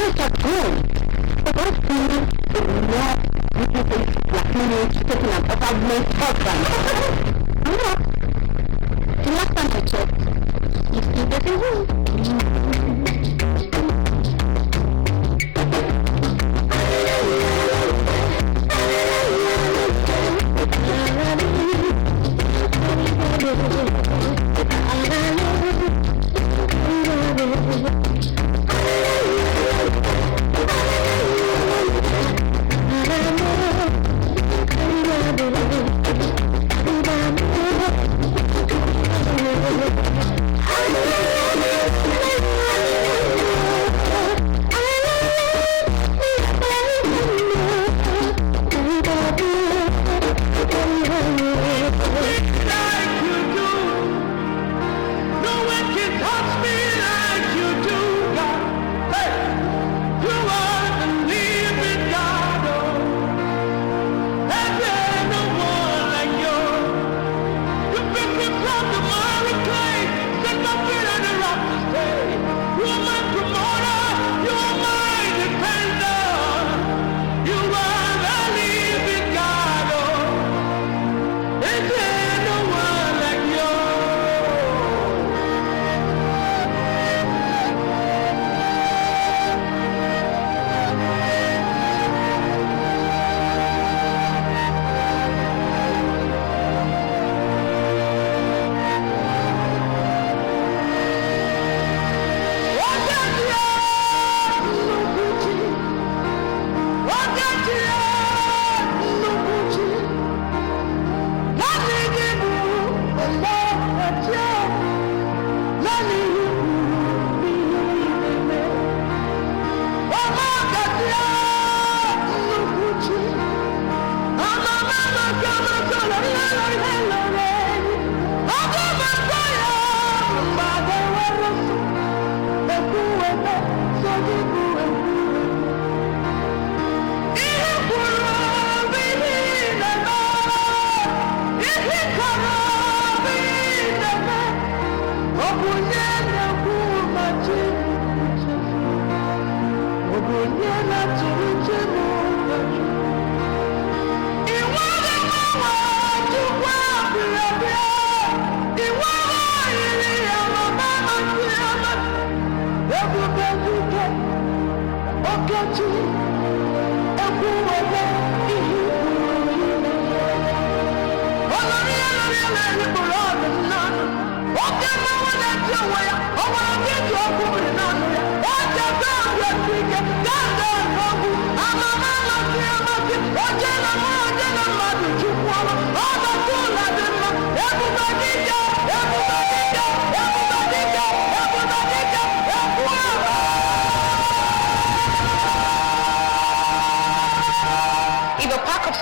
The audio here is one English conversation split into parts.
Yes, of course. But what's feeling is not because like feeling taking an apartment husband. Yeah. The last time I checked, you still getting home.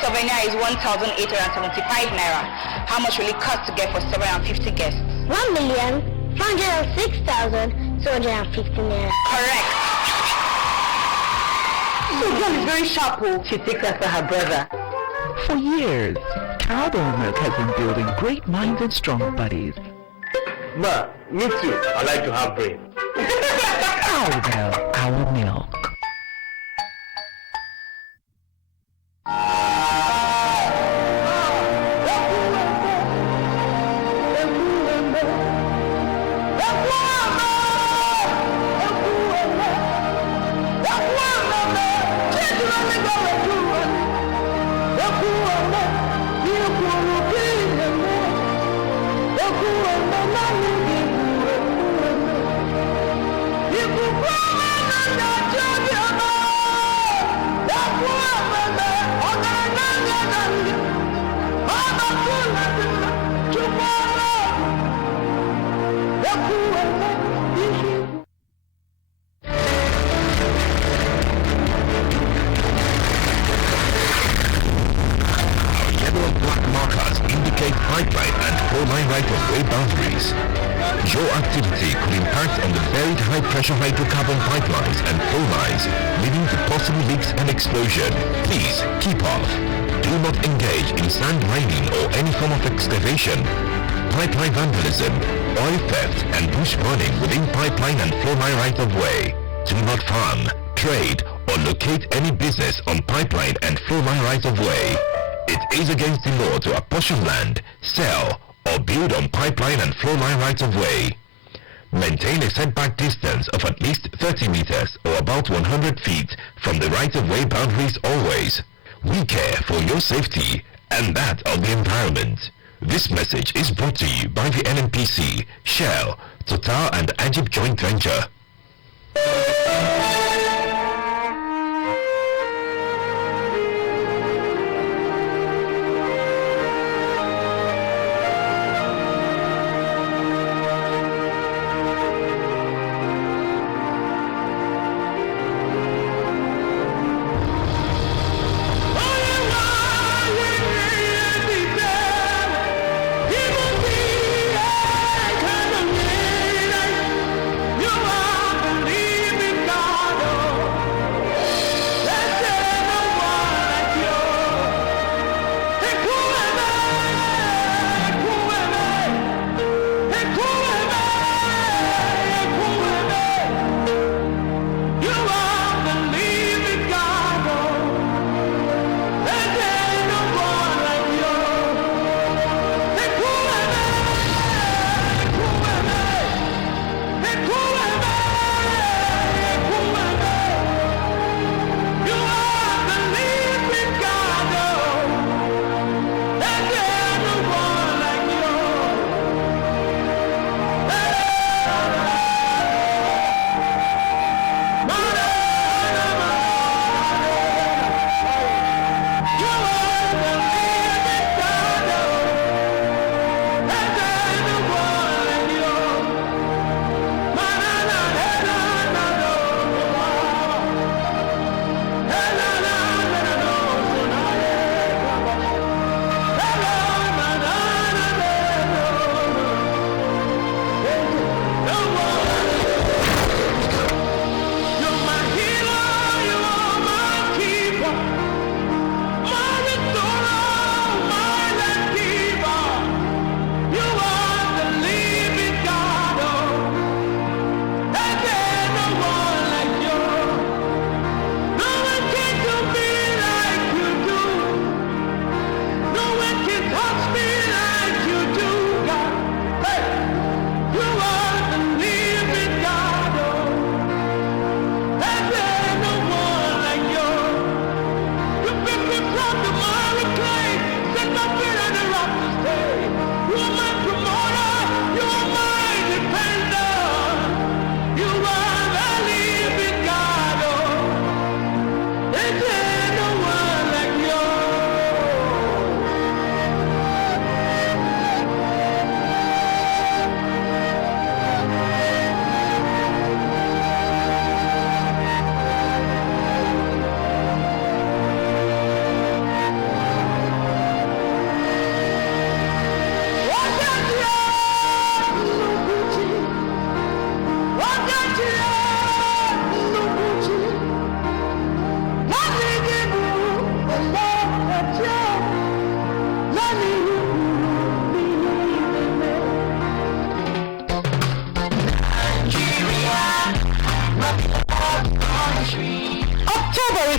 Souvenir is 1,875 naira. How much will it cost to get for 750 guests? 1,406,250 naira. Correct. So girl is very sharp. She takes after her brother. For years, Cowbell Milk has been building great minds and strong bodies. Ma, me too. I like to have brain. Cowbell, our milk. Pipeline and four-line right-of-way boundaries. Your activity could impact on the buried high-pressure hydrocarbon pipelines and flow lines, leading to possible leaks and explosion. Please keep off. Do not engage in sand mining or any form of excavation. Pipeline vandalism, oil theft, and bush burning within pipeline and flow line right-of-way. Do not farm, trade, or locate any business on pipeline and flow line right of way. It is against the law to apportion land, sell, or build on pipeline and flow line right of way. Maintain a setback distance of at least 30 meters or about 100 feet from the right of way boundaries always. We care for your safety and that of the environment. This message is brought to you by the NNPC, Shell, Total and Egypt Joint Venture.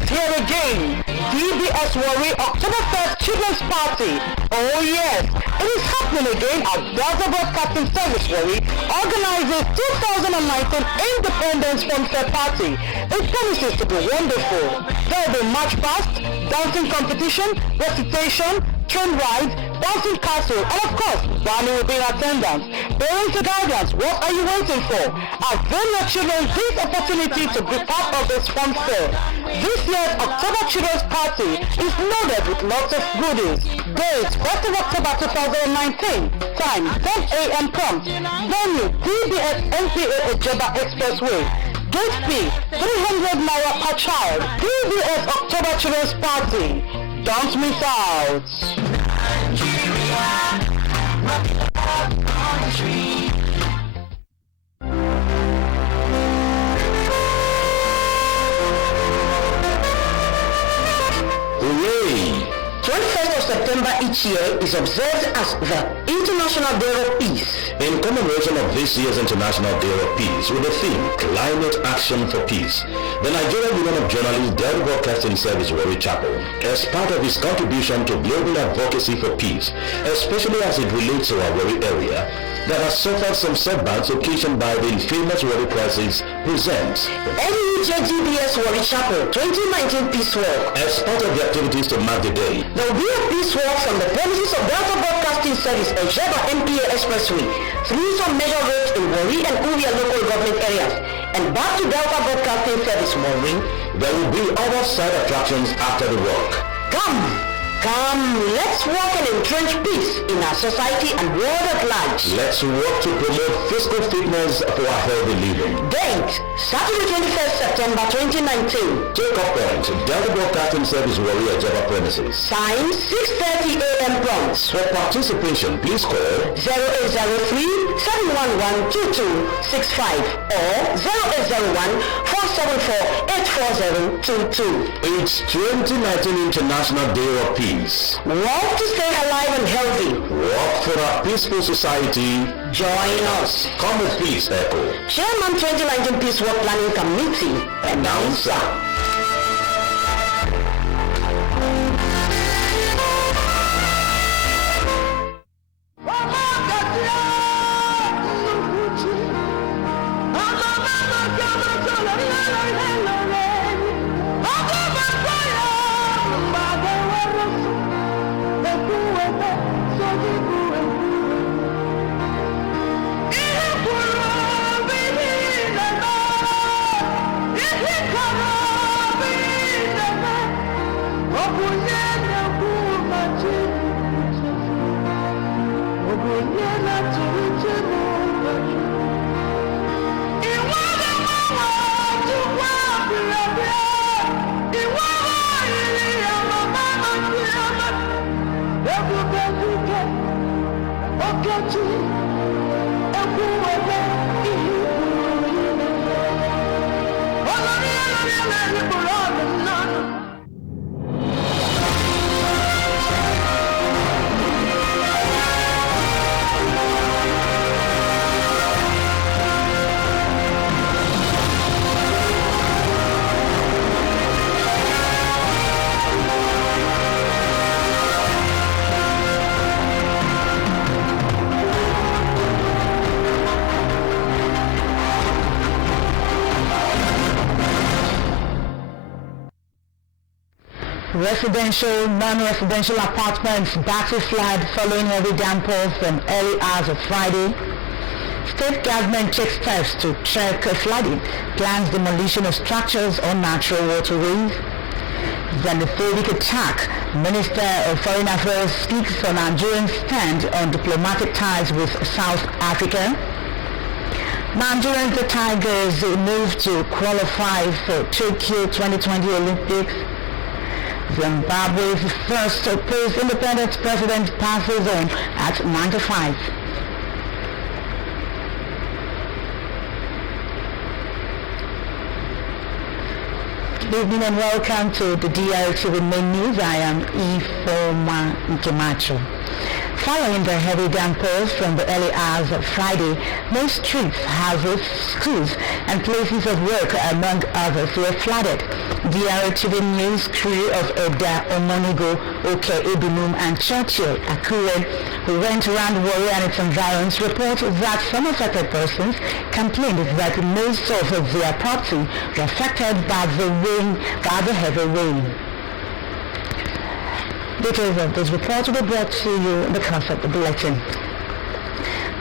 Here again, DBS Worry October 1st Children's Party. Oh yes, it is happening again at Delta Broadcasting Service Worry organizes 2019 Independence From Fair Party. It promises to be wonderful. There will be march past, dancing competition, recitation, train rides, bouncing castle, and of course, Barney will be in attendance. Parents and guardians, what are you waiting for? Avail your children this opportunity to be part of this fun fair. This year's October Children's Party is loaded with lots of goodies. Date 1st of October 2019. Time 10 a.m. prompt. Venue DBS NPA Ojeba Expressway. Gate fee 300 naira per child. DBS October Children's Party. Don't miss out. Hooray! 21st of September each year is observed as the International Day of Peace. In commemoration of this year's International Day of Peace with the theme Climate Action for Peace, the Nigerian Union of Journalists Drtv Broadcasting Service Warri Chapel, as part of its contribution to global advocacy for peace, especially as it relates to our Warri area, that has suffered some setbacks occasioned by the infamous Warri crisis, presents NUJGBS Warri Chapel 2019 Peace Walk. as part of the activities to mark the day. There will be a peace walk from the premises of Drtv Broadcasting Service and Sheba MPA Expressway through some major roads in Warri and Uria local government areas and back to Drtv Broadcasting Service Warri. There will be other side attractions after the walk. Come, let's walk and entrench peace in our society and world at large. Let's work to promote physical fitness for a healthy living. Date, Saturday 21st September 2019. Take-off point, Drtv Broadcasting Service Warri at Java premises. Time, 6:30 a.m. prompt. For participation, please call 0803-711-2265 or 0801-474-84022. It's 2019 International Day of Peace. Walk to stay alive and healthy. Work for a peaceful society. Join us. Come with peace, Echo. Chairman 2019 Peace Work Planning Committee. Announcer. Residential, non-residential apartments battle flood following heavy downpours from early hours of Friday. State government takes steps to check flooding, plans demolition of structures on natural waterways. Xenophobic attack. Minister of Foreign Affairs speaks on Nigerian stand on diplomatic ties with South Africa. Nigerians the Tigers move to qualify for Tokyo 2020 Olympics. Zimbabwe's first post-independence president passes on at 95. Good evening and welcome to the Drtv main news. I am Ifoma Nkemacho. Following the heavy downpours from the early hours of Friday, most streets, houses, schools, and places of work, among others, were flooded. Drtv news crew of Eda, Omonigo, Oke, Ebunum, and Churchill, Akure, who went around Warri and its environs, report that some affected persons complained that most of their property were affected by the heavy rain. Details of this report will be brought to you in the course of the bulletin.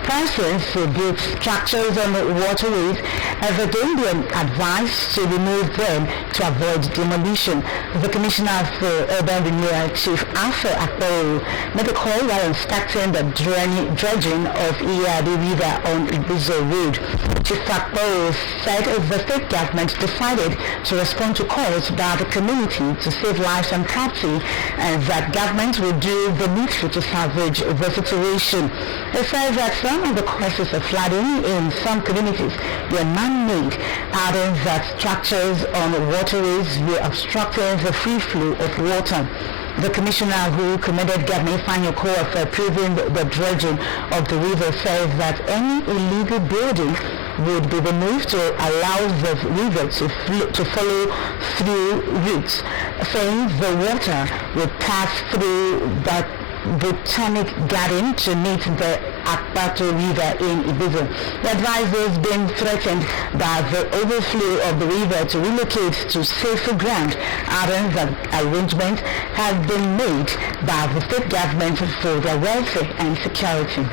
Persons who build structures on the waterways have again been advised to remove them to avoid demolition. The Commissioner for Urban Renewal, Chief Arthur Akporo, made a call while inspecting the dredging of Iyade River on Ibizo Road. Chief Akporo said the state government decided to respond to calls by the community to save lives and property, and that government will do the needful to salvage the situation. He said that some of the causes of flooding in some communities were man-made, adding that structures on waterways were obstructing the free flow of water. The commissioner who commended Governor Ifanyokoa for approving the dredging of the river says that any illegal building would be removed to allow the river to follow through routes, saying the water would pass through the Botanic Garden to meet the Akpato River in Ibiza. The advisor has been threatened by the overflow of the river to relocate to safer ground, adding that arrangements have been made by the state government for their welfare and security.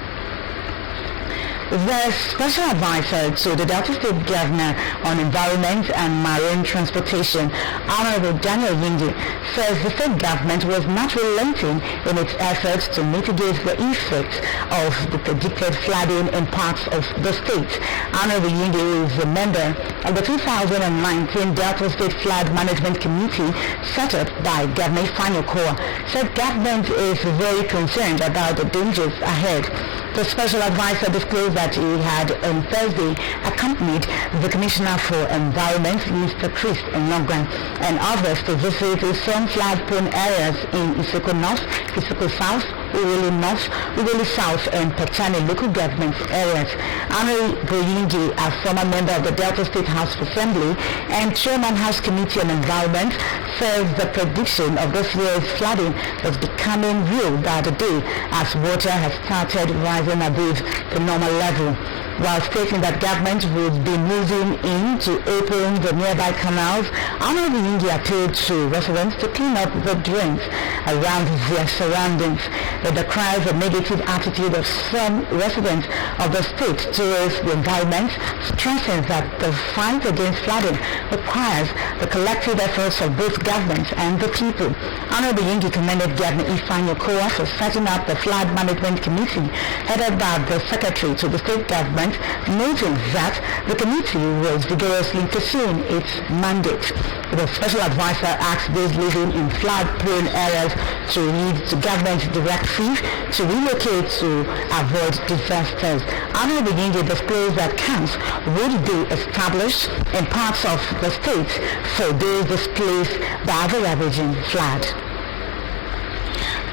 The special advisor to the Delta State Governor on Environment and Marine Transportation, Honorable Daniel Yindi, says the state government was not relenting in its efforts to mitigate the effects of the predicted flooding in parts of the state. Honorable Yindi is a member of the 2019 Delta State Flood Management Committee set up by Governor Ifanyokoa, said government is very concerned about the dangers ahead. The special advisor disclosed that he had on Thursday accompanied the Commissioner for Environment, Mr. Chris Nogwan, and others to visit some flood-prone areas in Isoko North, Isoko South, Uweli North, Uweli South, and Patani local government areas. Honorable Yindi, a former member of the Delta State House of Assembly and Chairman House Committee on Environment, says the prediction of this year's flooding is becoming real by the day as water has started rising above the normal level, while stating that government would be moving in to open the nearby canals. Honorable Yindi appealed to residents to clean up the drains around their surroundings. The cries of negative attitude of some residents of the state towards the environment stresses that the fight against flooding requires the collective efforts of both governments and the people. Honorable Yindi commended Governor Ifanyokoa for setting up the Flood Management Committee headed by the Secretary to the state government, noting that the committee was vigorously pursuing its mandate. The special advisor asked those living in flood-prone areas to heed to government directive to relocate to avoid disasters. Honorable Yindi disclosed that camps would be established in parts of the state for those displaced by the ravaging flood.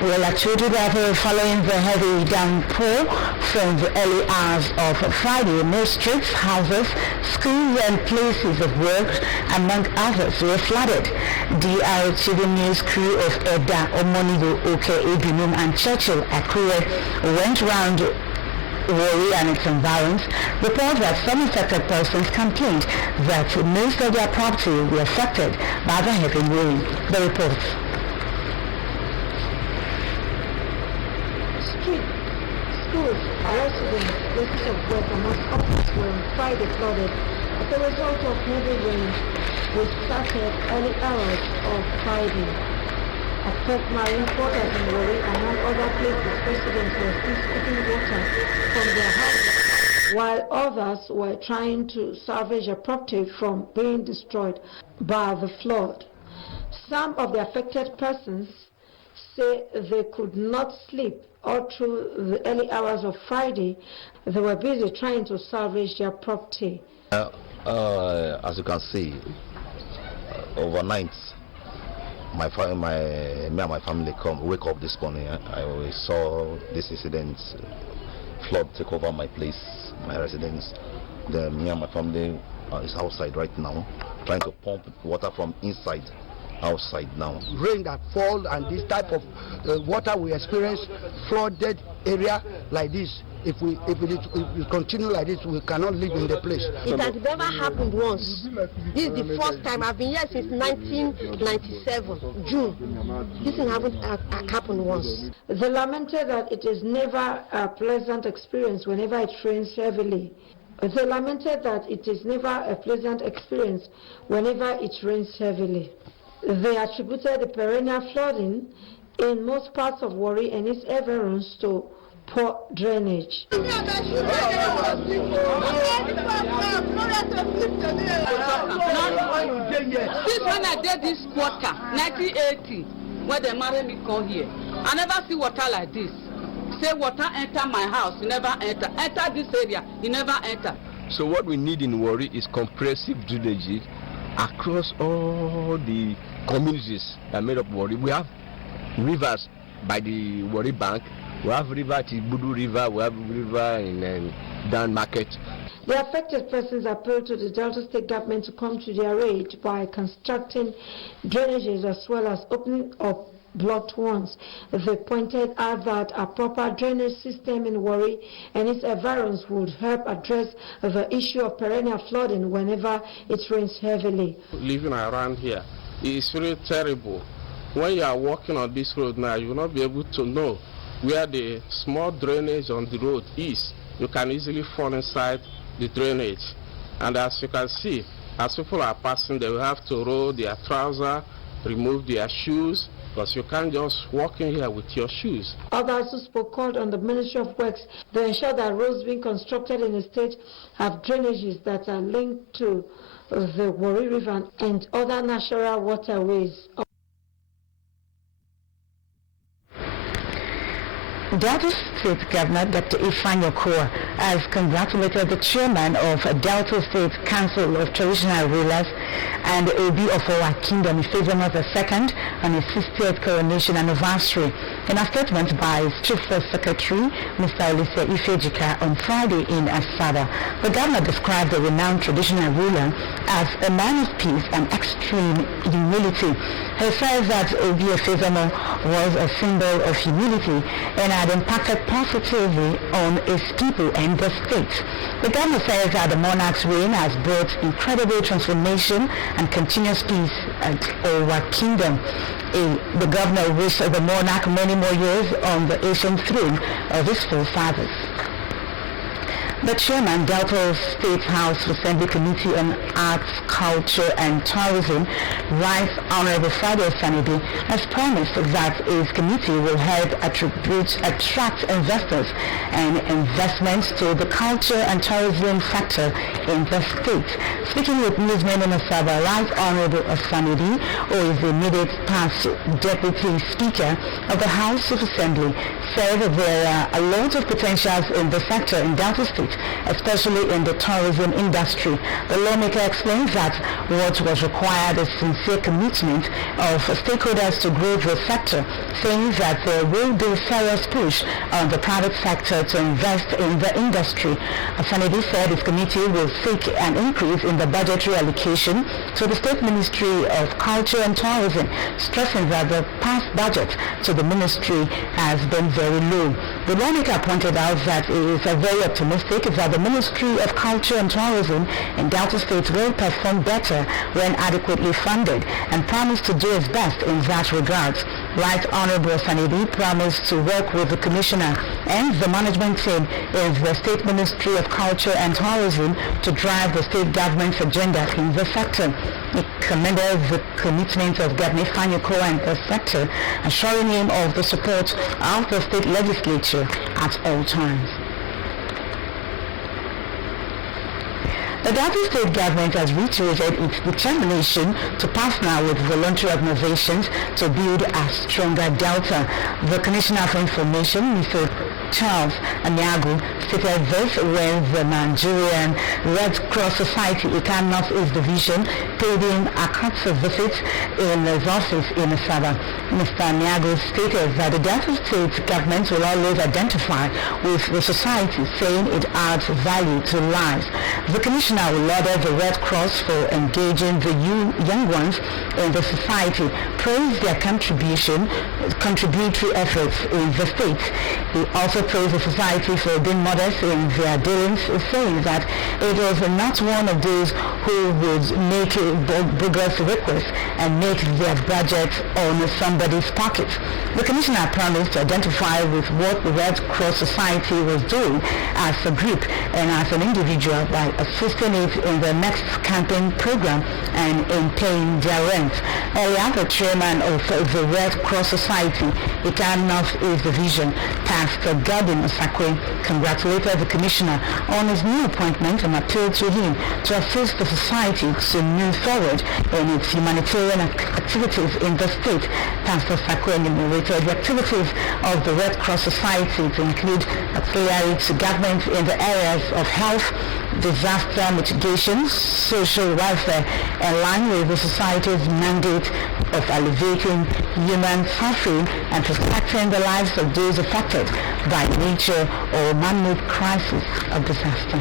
Well, actually, following the heavy downpour from the early hours of Friday, most streets, houses, schools, and places of work, among others, were flooded. The Drtv news crew of Eda, Omonigo, Oke, Ebinum, and Churchill, Akure, went round Warri and its environs, report that some affected persons complained that most of their property were affected by the heavy rain. The report. Schools, residents, places of work, among others were on Friday flooded as a result of heavy rain which started early hours of Friday. At first, marine quarters in Warri, among other places, residents were still taking water from their houses, while others were trying to salvage a property from being destroyed by the flood. Some of the affected persons say they could not sleep all through the early hours of Friday. They were busy trying to salvage their property. As you can see, overnight, me and my family wake up this morning. I saw this incident, flood take over my place, my residence. Then me and my family is outside right now, trying to pump water from inside outside now. Rain that fall and this type of water we experience, flooded area like this. If we continue like this, we cannot live in the place. It has never happened once. This is the first time. I've been here since 1997, June. This thing hasn't happened once. They lamented that it is never a pleasant experience whenever it rains heavily. They lamented that it is never a pleasant experience whenever it rains heavily. They attributed the perennial flooding in most parts of Warri and its environs to poor drainage. Since when I did this quarter, 1980, when they married me come here, I never see water like this. Say water enter my house, you never enter. Enter this area, you never enter. So what we need in Warri is comprehensive drainage across all the communities that made up Warri. We have rivers by the Warri Bank. We have river at Budu River, we have river in Dan Market. The affected persons appealed to the Delta State government to come to their aid by constructing drainages as well as opening up blocked ones. They pointed out that a proper drainage system in Warri and its environs would help address the issue of perennial flooding whenever it rains heavily. Living around here is really terrible. When you are walking on this road now, you will not be able to know where the small drainage on the road is. You can easily fall inside the drainage. And as you can see, as people are passing, they will have to roll their trousers, remove their shoes, because you can't just walk in here with your shoes. Others who spoke called on the Ministry of Works to ensure that roads being constructed in the state have drainages that are linked to the Warri River and other natural waterways. Delta State Governor Dr. Ifeanyi Okowa has congratulated the chairman of Delta State Council of Traditional Rulers and Obi of our Kingdom, Ifezoma II, on his 60th coronation anniversary. In a statement by his Chief Secretary, Mr. Olise Ifejika, on Friday in Asada, the governor described the renowned traditional ruler as a man of peace and extreme humility. He says that Obi Ifezoma was a symbol of humility and had impacted positively on his people and the state. The governor says that the monarch's reign has brought incredible transformation and continuous peace at our kingdom. The governor wished the monarch many more years on the ancient throne of his forefathers. The chairman, Delta State House Assembly Committee on Arts, Culture and Tourism, Right Honorable Friday Sanidi, has promised that his committee will help attract investors and investments to the culture and tourism sector in the state. Speaking with newsmen in Asaba, Right Honorable Sanidi, who is the immediate past Deputy Speaker of the House of Assembly, said that there are a lot of potentials in the sector in Delta State, especially in the tourism industry. The lawmaker explains that what was required is sincere commitment of stakeholders to grow the sector, saying that there will be a serious push on the private sector to invest in the industry. Afanidi said his committee will seek an increase in the budgetary allocation to the State Ministry of Culture and Tourism, stressing that the past budget to the ministry has been very low. The lawmaker pointed out that it is very optimistic that the Ministry of Culture and Tourism in Delta State will perform better when adequately funded and promised to do its best in that regard. Right Honorable Sanidi promised to work with the Commissioner and the management team in the State Ministry of Culture and Tourism to drive the state government's agenda in the sector. He commended the commitment of Governor Ifeanyi Okowa in the sector, assuring him of the support of the state legislature at all times. The Delta State government has reiterated its determination to partner with voluntary organizations to build a stronger Delta. The Commissioner for Information, Mr. Charles Anyago, stated this when the Nigerian Red Cross Society Ika North East Division paid him a courtesy visit in his office in Asaba. Mr. Anyago stated that the Delta State government will always identify with the society, saying it adds value to lives. The Commissioner will order the Red Cross for engaging the young ones in the society, praised their contributory efforts in the state. He also praised the society for being modest in their dealings, saying that it was not one of those who would make bogus requests and make their budget on somebody's pocket. The Commissioner promised to identify with what the Red Cross Society was doing as a group and as an individual by assisting it in the next campaign program and in paying their rent. Earlier, the chairman of the Red Cross Society, Ika North East Division, Pastor Gabin Osakwe, congratulated the Commissioner on his new appointment and appealed to him to assist the society to move forward in its humanitarian activities in the state. Pastor Osakwe enumerated the activities of the Red Cross Society to include auxiliary to government in the areas of health, disaster mitigation, social welfare, in line with the society's mandate of alleviating human suffering and protecting the lives of those affected by nature or man-made crisis of disaster.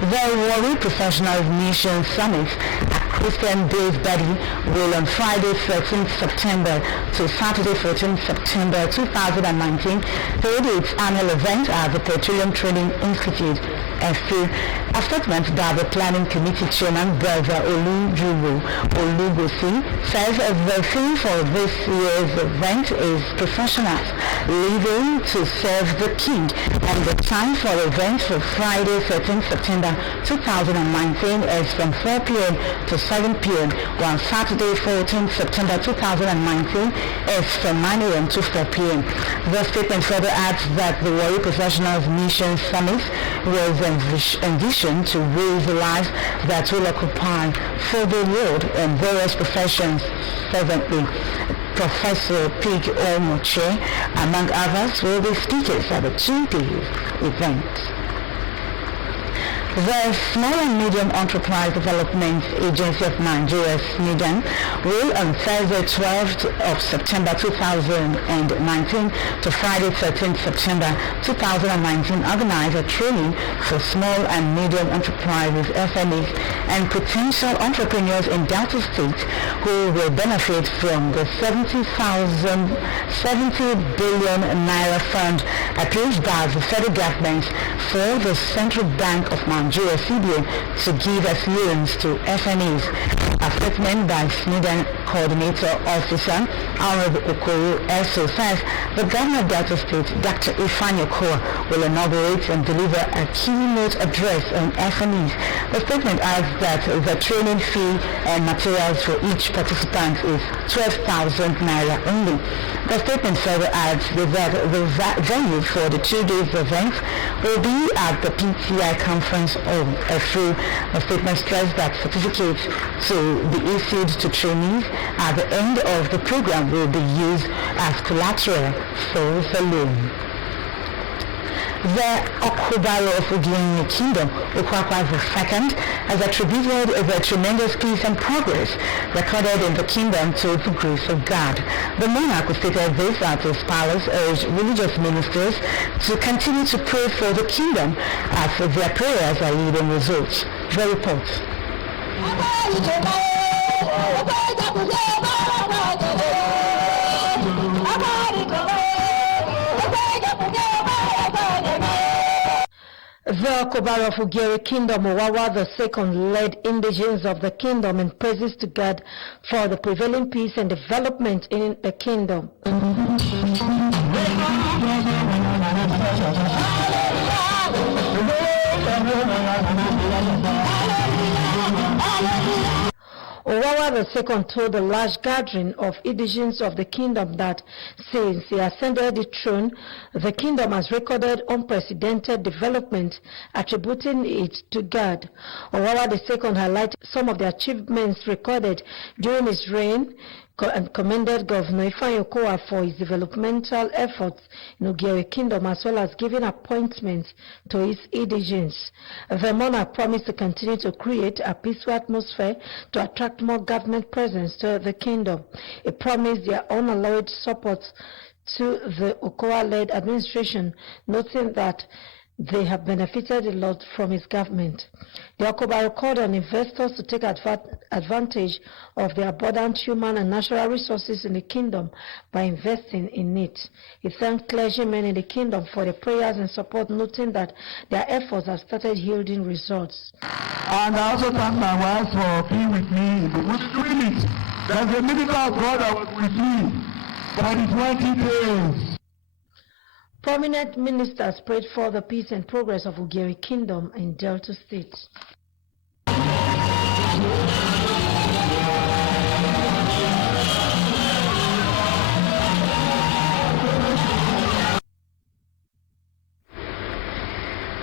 The Warri Professional Mission Summit, a Christian-based body, will on Friday 13th September to Saturday 14th September 2019 hold its annual event at the Petroleum Training Institute. A statement by the Planning Committee Chairman, Brother Olugosi, says the theme for this year's event is professionals living to serve the King, and the time for the event for Friday 13th September 2019 is from 4 p.m. to 7 p.m., while Saturday 14th September 2019 is from 9 a.m. to 4 p.m. The statement further adds that the Warri Professionals Mission Summit was envisioned to raise the lives that will occupy for the world in various professions presently. Professor Pig Omoche, among others, will be speakers at the 2-day event. The Small and Medium Enterprise Development Agency of Nigeria, SMEDAN, will on Thursday 12th of September 2019 to Friday 13th September 2019 organize a training for small and medium enterprises, SMEs, and potential entrepreneurs in Delta State who will benefit from the 70 billion naira fund approved by the federal government for the Central Bank of Nigeria, CBN, to give us loans to SMEs. A statement by SMEDAN Coordinator Officer Honorable Okoro Eso says the Governor of Delta State, Dr. Ifeanyi Okowa, will inaugurate and deliver a keynote address on SMEs. The statement adds that the training fee and materials for each participant is 12,000 naira only. The statement further adds that the venue for the 2 days event will be at the PTI Conference Hall. The statement stressed that certificates to be issued to trainees at the end of the program will be used as collateral for the loan. The Okubaro of Ugiani Kingdom, Ukwakwa II, has attributed the tremendous peace and progress recorded in the kingdom to the grace of God. The monarch stated this at his palace, urged religious ministers to continue to pray for the kingdom as their prayers are yielding results. The report. The Kobara of Ugeri Kingdom, Owawa II, led indigenes of the kingdom in praises to God for the prevailing peace and development in the kingdom. Owawa II told the large gathering of indigenes of the kingdom that since he ascended the throne, the kingdom has recorded unprecedented development, attributing it to God. Owawa II highlighted some of the achievements recorded during his reign and commended Governor Ifeanyi Okowa for his developmental efforts in Ugeri Kingdom, as well as giving appointments to his indigenes. The monarch promised to continue to create a peaceful atmosphere to attract more government presence to the kingdom. He promised their unalloyed support to the Okowa-led administration, noting that they have benefited a lot from his government. The Okoba called on investors to take advantage of the abundant human and natural resources in the kingdom by investing in it. He thanked clergymen in the kingdom for their prayers and support, noting that their efforts have started yielding results. And I also thank my wife for being with me. We're doing it. There's a miracle of God that was with me for the 20 days. Prominent ministers prayed for the peace and progress of Ugeri Kingdom in Delta State.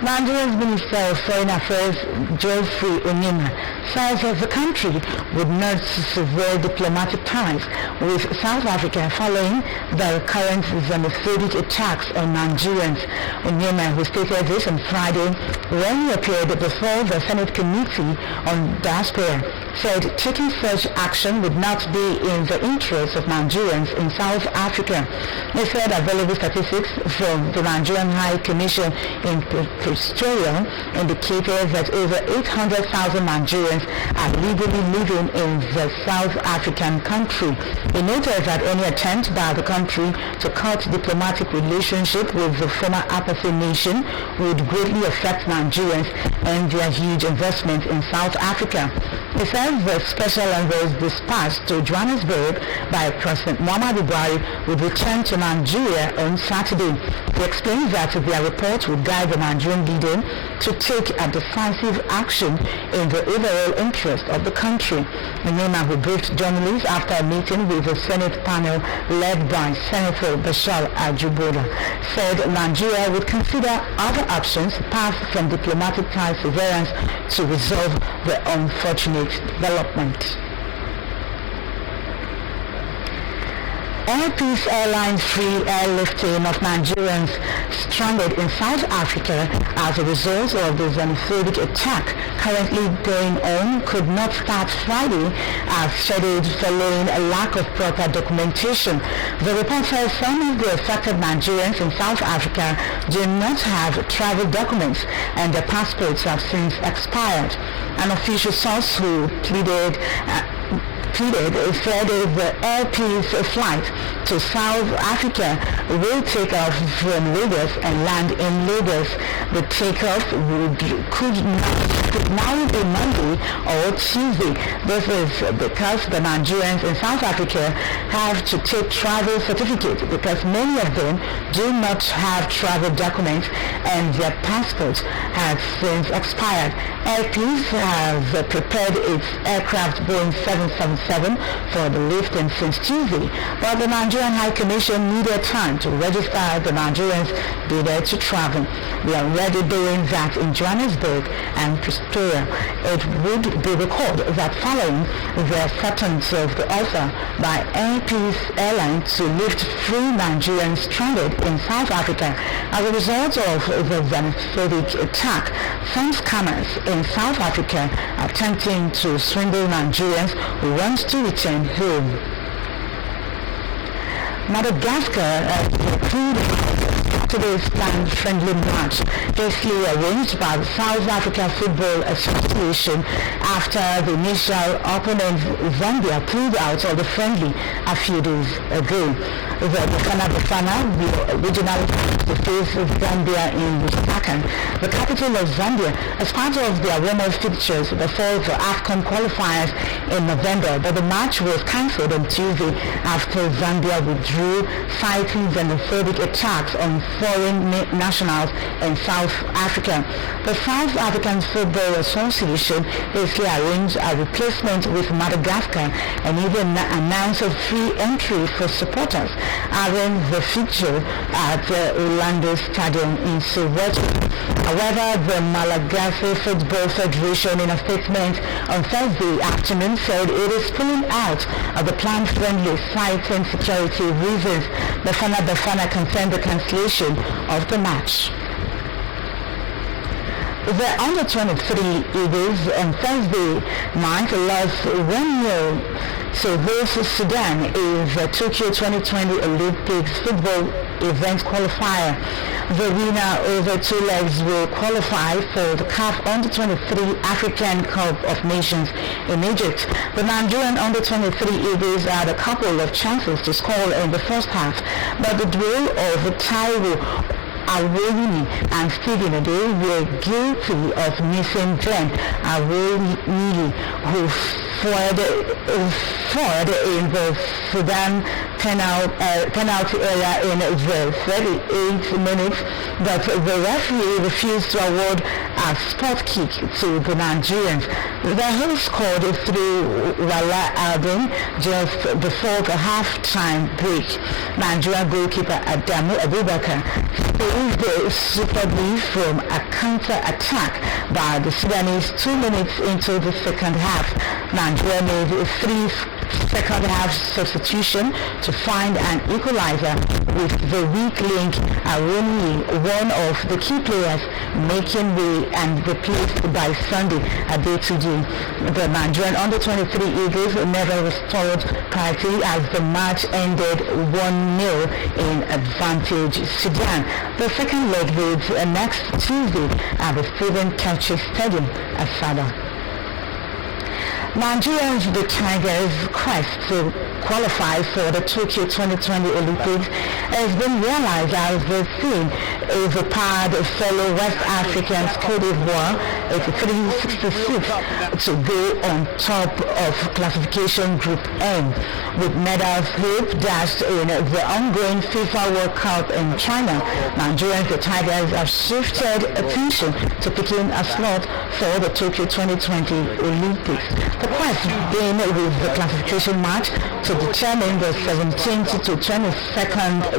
Nigeria's Minister of Foreign Affairs, Drtv says the country would not sever diplomatic ties with South Africa following the current xenophobic attacks on Nigerians. Onyema, who stated this on Friday when he appeared before the Senate Committee on Diaspora, said taking such action would not be in the interest of Nigerians in South Africa. He said available statistics from the Nigerian High Commission in Pretoria indicated that over 800,000 Nigerians are legally living in the South African country. He noted that any attempt by the country to cut diplomatic relationship with the former apartheid nation would greatly affect Nigerians and their huge investment in South Africa. He said the special envoys dispatched to Johannesburg by President Muhammadu Buhari would return to Nigeria on Saturday. He explained that their report would guide the Nigerian leader to take a decisive action in the overall interest of the country. Onyema, who briefed journalists after a meeting with the Senate panel led by Senator Bashar Ajubola, said Nigeria would consider other options apart from diplomatic ties severance to resolve the unfortunate development. Air Peace Airlines free airlifting of Nigerians stranded in South Africa as a result of the xenophobic attack currently going on could not start Friday as scheduled following a lack of proper documentation. The report says some of the affected Nigerians in South Africa do not have travel documents and their passports have since expired. An official source who pleaded said the Air Peace flight to South Africa will take off from Lagos and land in Lagos. The takeoff could now be Monday or Tuesday. This is because the Nigerians in South Africa have to take travel certificates because many of them do not have travel documents and their passports have since expired. Air Peace has prepared its aircraft Boeing 777 for the lifting since Tuesday, but the Nigerian High Commission needed time to register the Nigerians needed to travel. We are already doing that in Johannesburg and Pretoria. It would be recalled that following the acceptance of the offer by Air Peace Airlines to lift free Nigerians stranded in South Africa as a result of the xenophobic attack, some scammers in South Africa attempting to swindle Nigerians who want to return home. Madagascar approved Saturday's planned friendly match, hastily arranged by the South Africa Football Association after the initial opponent Zambia pulled out of the friendly a few days ago. The Bafana will originally face Zambia in Lusaka, the capital of Zambia, as part of their warm-up fixtures before the AFCON qualifiers in November, but the match was cancelled on Tuesday after Zambia withdrew, citing xenophobic attacks on foreign nationals in South Africa. The South African Football Association basically arranged a replacement with Madagascar and even announced a free entry for supporters having the fixture at the Orlando Stadium in Soweto. However, the Malagasy Football Federation in a statement on Thursday afternoon said it is pulling out of the planned friendly, citing security reasons. Bafana confirmed the cancellation of the match. The under-23 Eagles on Thursday night lost 1-0 to host Sudan in the Tokyo 2020 Olympics football event qualifier. The winner over two legs will qualify for the CAF Under-23 African Cup of Nations in Egypt. The Nigerian Under-23 Eagles had a couple of chances to score in the first half, but the duo of Taiwo Awoni and Stephen Ade were guilty of missing Glenn Awoni, who forward in the Sudan penalty area in the 38 minutes, but the referee refused to award a spot kick to the Nigerians. The host scored through Wala Albin just before the half-time break. Nigeria goalkeeper Adamu Abubakar saved the Super League from a counter-attack by the Sudanese 2 minutes into the second half. Nigeria made 3 second-half substitution to find an equalizer, with the weak link Aroni, one of the key players, making way and replaced by Sunday Adetuji. The Nigerian under-23 Eagles never restored parity as the match ended 1-0 in advantage Sudan. The second leg leads next Tuesday at the Stephen Kechi Stadium at Sada. Nigerians, the Tigers' quest to qualify for the Tokyo 2020 Olympics has been realized as the team overpowered fellow West Africans Cote d'Ivoire 83-66 to go on top of classification Group N, with medals hope dashed in the ongoing FIFA World Cup in China. Nigerians, the Tigers, have shifted attention to picking a slot for the Tokyo 2020 Olympics. The quest being with the classification match to determine the 17th to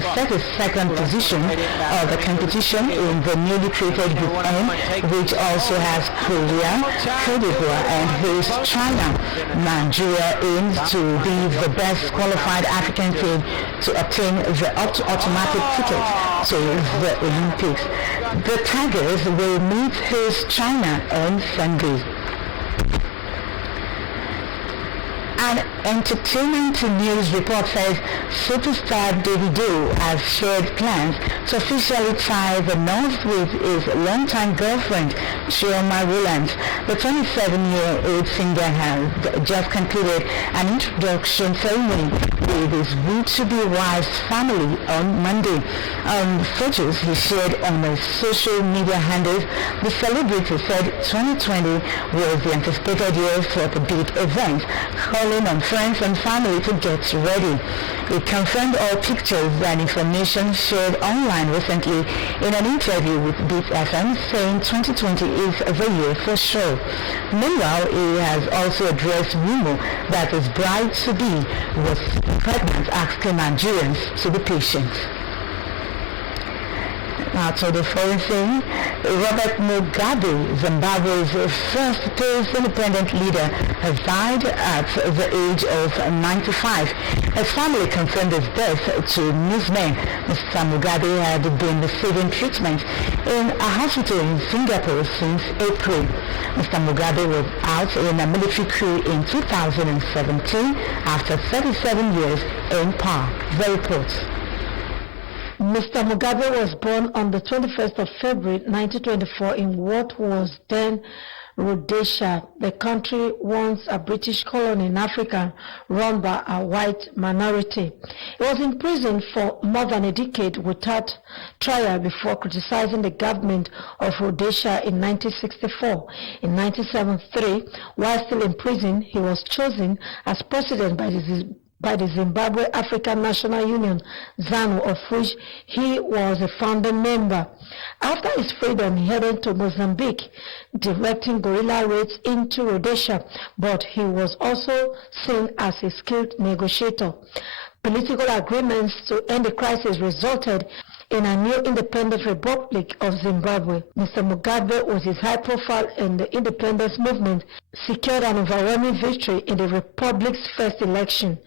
32nd position of the competition in the newly created Group M, which also has Korea, Cote d'Ivoire, and hosts China. Nigeria aims to be the best qualified African team to obtain the automatic ticket to the Olympics. The Tigers will meet host China on Sunday. An entertainment news report says superstar Davido has shared plans to officially tie the knot with his longtime girlfriend, Chioma Rowlands. The 27-year-old singer has just concluded an introduction ceremony with his would-to-be wife's family on Monday. On photos he shared on his social media handles, the celebrity said 2020 was the anticipated year for the big event, calling on friends and family to get ready. He confirmed all pictures and information shared online recently in an interview with Beat FM, saying 2020 is the year for sure. Meanwhile, he has also addressed rumor that his bride-to-be was pregnant, asking Nigerians to be patient. Now to the foreign thing, Robert Mugabe, Zimbabwe's first post-independent leader, has died at the age of 95. His family confirmed his death to newsmen. Mr. Mugabe had been receiving treatment in a hospital in Singapore since April. Mr. Mugabe was out in a military coup in 2017 after 37 years in power. The report. Mr. Mugabe was born on the 21st of February 1924 in what was then Rhodesia, the country once a British colony in Africa run by a white minority. He was imprisoned for more than a decade without trial before criticizing the government of Rhodesia in 1964. In 1973, while still in prison, he was chosen as president by the Zimbabwe African National Union, ZANU, of which he was a founding member. After his freedom, he headed to Mozambique, directing guerrilla raids into Rhodesia, but he was also seen as a skilled negotiator. Political agreements to end the crisis resulted in a new independent republic of Zimbabwe. Mr. Mugabe, with his high profile in the independence movement, secured an overwhelming victory in the republic's first election.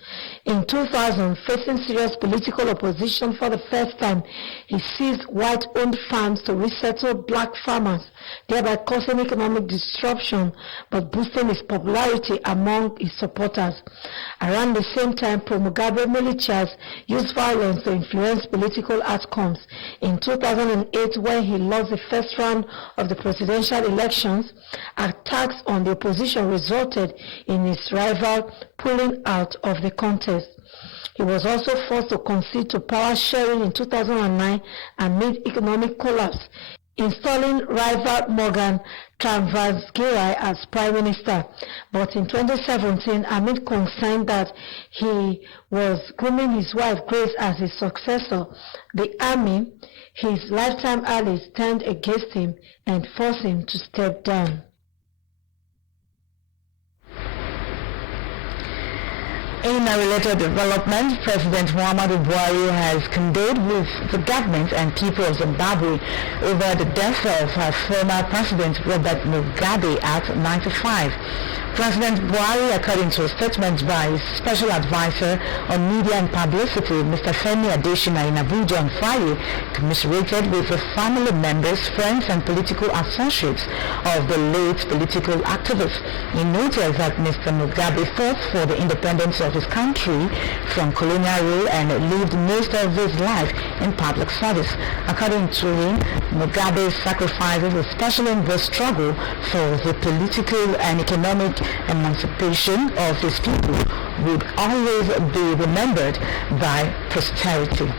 In 2000, facing serious political opposition for the first time, he seized white-owned farms to resettle black farmers, thereby causing economic disruption but boosting his popularity among his supporters. Around the same time, pro-Mugabe militias used violence to influence political outcomes. In 2008, when he lost the first round of the presidential elections, attacks on the opposition resulted in his rival pulling out of the contest. He was also forced to concede to power sharing in 2009 amid economic collapse, installing rival Morgan Tsvangirai as prime minister. But in 2017, amid concern that he was grooming his wife Grace as his successor, the army, his lifetime allies, turned against him and forced him to step down. In a related development, President Muhammadu Buhari has condoled with the government and people of Zimbabwe over the death of former President Robert Mugabe at 95. President Buhari, according to a statement by his special advisor on media and publicity, Mr. Femi Adesina, in Abuja on Friday, commiserated with the family members, friends and political associates of the late political activist. He noted that Mr. Mugabe fought for the independence of his country from colonial rule and lived most of his life in public service. According to him, Mugabe's sacrifices, especially in the struggle for the political and economic emancipation of his people, would always be remembered by posterity.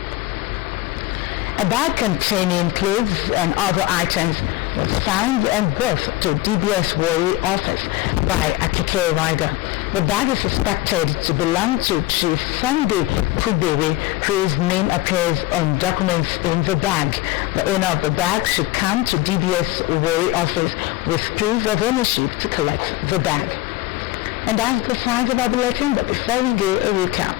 A bag containing clothes and other items was found and brought to DBS Warri office by a keke rider. The bag is suspected to belong to Chief Sunday Kubere, whose name appears on documents in the bag. The owner of the bag should come to DBS Warri office with proof of ownership to collect the bag. And that's the size of our bulletin, but before we go, a recap.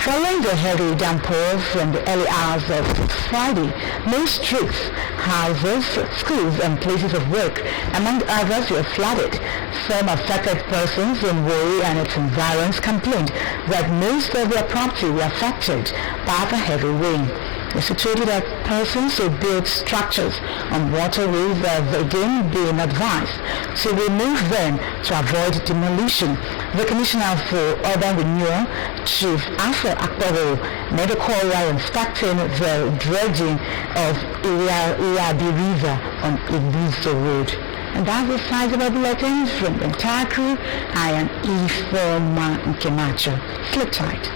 Following the heavy downpour from the early hours of Friday, most streets, houses, schools and places of work, among others, were flooded. Some affected persons in Warri and its environs complained that most of their property were affected by the heavy rain. It situated that persons who build structures on waterways have again been advised to remove them to avoid demolition. The Commissioner for Urban Renewal, Chief Asa Akbaro, made a call while inspecting the dredging of Irabi River on Ibizo Road. And that's the size of our bulletins from the entire crew. I am Ifeoma Nkemacho. Sleep tight.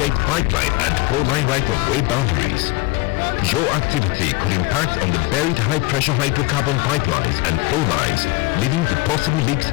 Pipeline and 4-line right-of-way boundaries. Your activity could impact on the buried high-pressure hydrocarbon pipelines and flow lines, leading to possible leaks